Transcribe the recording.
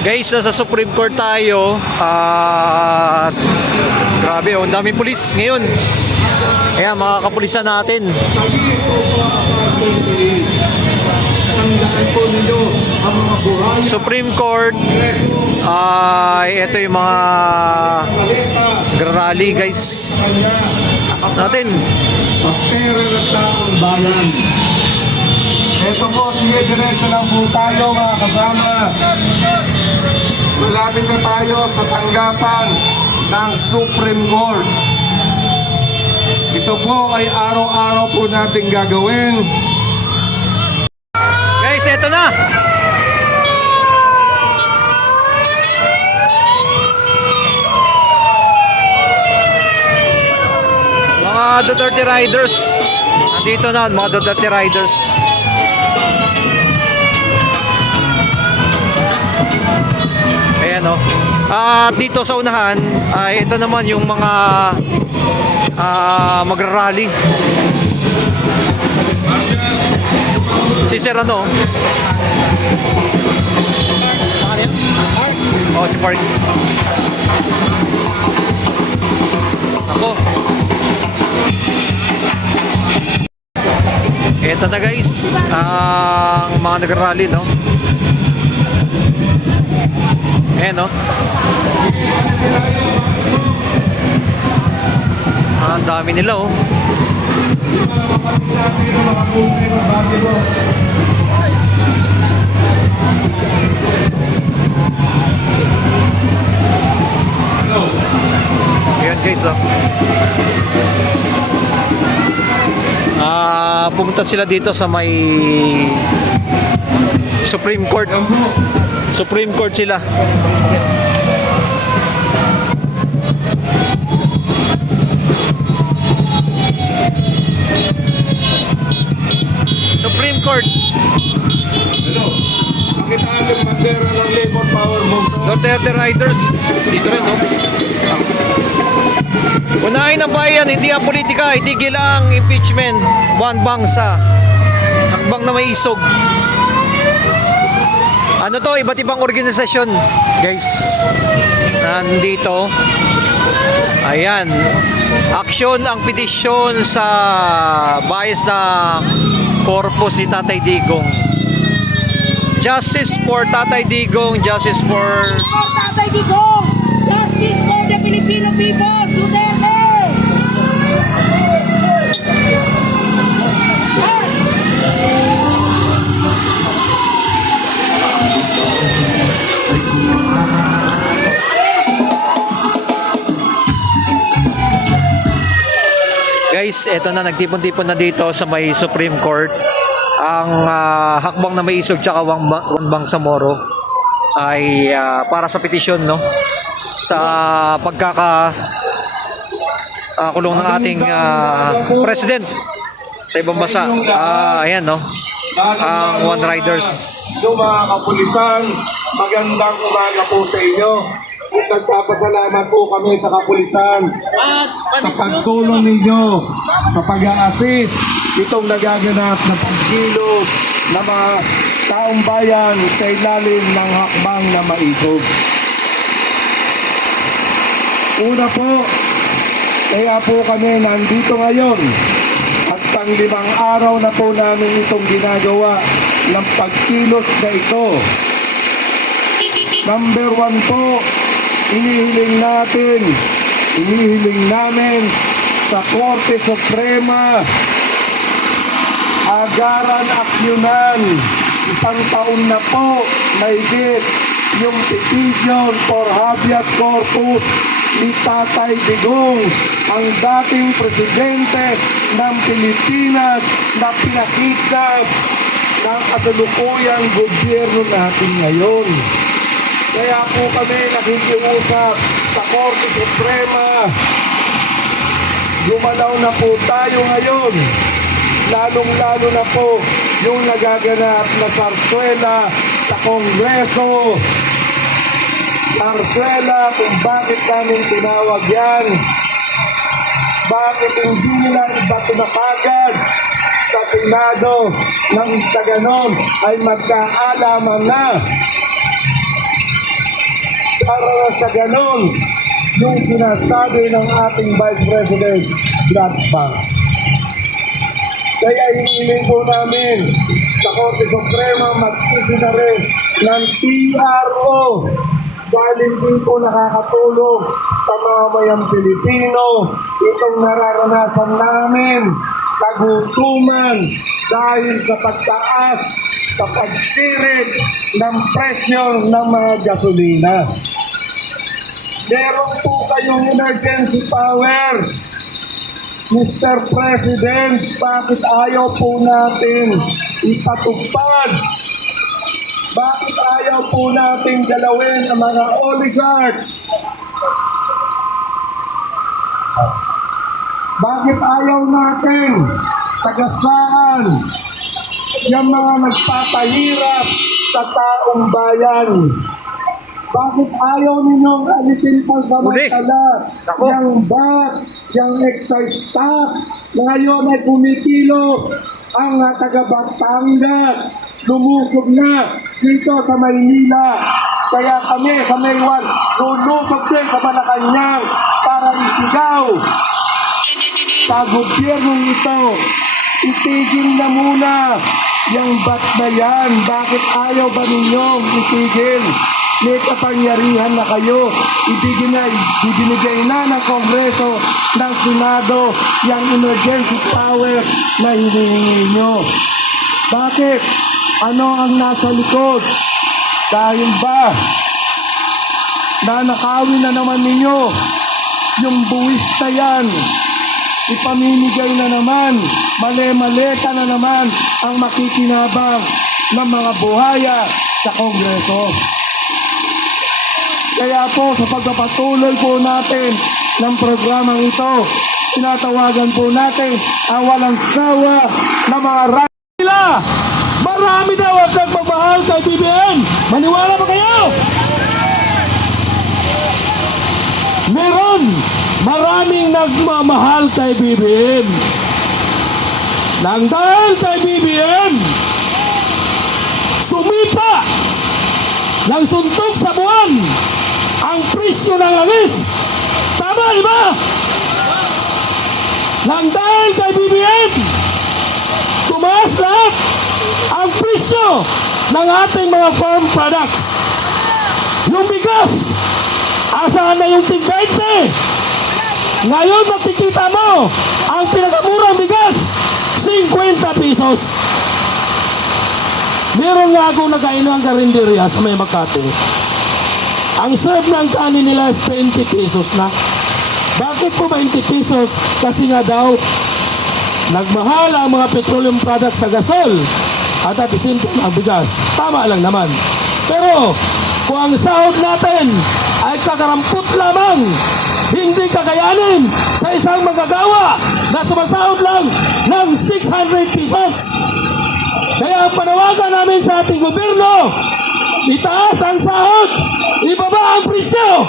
Guys, nasa Supreme Court tayo at grabe, ang daming pulis ngayon. Ayan, mga kapulisan natin. Supreme Court ay ito yung mga rally guys natin. Pera ng taong bayan. Ito po, sige, diretso lang po tayo mga kasama. Malapit na tayo sa tanggapan ng Supreme Court. Ito po ay araw-araw po natin gagawin. Guys, eto na. Mga Duterte Riders. Nandito na, mga Duterte Riders. Ayan o. At dito sa unahan, ay ito naman yung mga magra-rally. Si Sir ano? Oh, si Park. Ako. Eto na guys, ang mga nagra-rally, no? Ayan, no? Ang dami nila, oh. Ayan guys, oh. Pumunta sila dito sa may Supreme Court. Supreme Court sila. Supreme Court. Hello. Pakitaan ng bandera ng Labor Power Movement. Duterte Riders. Dito rin, no? Unahin ang bayan, hindi ang politika. Itigil ang impeachment. Buwan bangsa. Hakbang na may isog. Ano to? Iba't ibang organisasyon, guys. Nandito. Ayan. Aksyon ang petisyon sa bias na corpus ni Tatay Digong. Justice for Tatay Digong. Justice for Tatay Digong! Justice for the Filipino people! Duterte! Guys, eto na, nagtipon-tipon na dito sa may Supreme Court. Ang hakbang na may isog tsaka Wanbang Samoro ay para sa petisyon, no? Sa kulong ng ating president sa ibang bansa. Ayan, no? Ang One Riders. Yung mga kapulisan, magandang umaga po sa inyo. Nagpapasalamat po kami sa kapulisan sa pagtulong ninyo sa pag-a-assist itong nagaganap na pagkilos ng mga taong bayan sa ilalim ng hakbang na maisog. Una po, kaya po kami nandito ngayon at pang-limang araw na po namin itong ginagawa ng pagkilos na ito. Number one po, inihiling namin sa Korte Suprema, agaran aksyonan, isang taon na po mahigit yung petition for habeas corpus ni Tatay Digong, ang dating presidente ng Pilipinas na pinakita ng kasalukuyang gobyerno natin ngayon. Kaya po kami nakikiusap sa Korte Suprema. Gumalaw na po tayo ngayon. Lalong-lalo na po yung nagaganap na sarswela sa Kongreso. Sarswela kung bakit namin tinawag yan. Bakit hindi nila ibato na kagad sa Senado nang sa ganon ay magkaalaman na para sa ganun yung sinasabi ng ating Vice President Brad Bang. Kaya hinihiling po namin sa Korte Suprema mag-isi na rin ng TRO dahil hindi po nakakatulong sa mamayang Pilipino itong nararanasan namin kagutuman dahil sa pagtaas sa pagsirit ng presyo ng mga gasolina. Meron po kayong emergency power. Mr. President, bakit ayaw po natin ipatupad? Bakit ayaw po natin galawin ang mga oligarchs? Bakit ayaw natin sagasaan yung mga nagpapahirap sa taong bayan? Bakit ayaw ninyong alisin pa sa matala yung VAT, yung excise tax na ngayon ay kumikilo ang taga Batangas, lumusog na dito sa Maynila. Kaya kami sa Maywan, lulusog din sa Malacanang para isigaw sa gobyernong ito. Itigil na muna yung VAT na yan. Bakit ayaw ba ninyong itigil? May kapangyarihan na kayo. Ibinigay na ng Kongreso, ng Senado, yung emergency power na hinihingi nyo. Bakit? Ano ang nasa likod? Dahil ba nanakawin na naman ninyo yung buwis na yan? Ipamimigay na naman, mali-maleta na naman ang makikinabang ng mga buhaya sa Kongreso. Kaya po sa pagpapatuloy po natin ng programang ito, tinatawagan po natin ang walang sawa na mga nila. Marami daw ang nagmamahal kay BBM. Maniwala ba kayo? Meron maraming nagmamahal kay BBM. Nang dahil kay BBM, sumipa ng suntok sa buwan ang presyo ng langis. Tama, di ba? Nang dahil kay BBM, tumaas lahat ang presyo ng ating mga farm products. Yung bigas, asahan na yung tig-20. Ngayon makikita mo, ang pinakamurang bigas, 50 pesos. Meron nga akong nagkainan ng karinderya sa may Makati. Ang serve ng kanin nila is 20 pesos na. Bakit po 20 pesos? Kasi nga daw, nagmahal ang mga petroleum products sa gasol at at the same time ang bigas. Tama lang naman. Pero kung ang sahod natin ay kakarampot lamang, hindi kakayanin sa isang magagawa na sumasahod lang ng 600 pesos. Kaya ang panawagan namin sa ating gobyerno, itaas ang sahod, ibaba ang presyo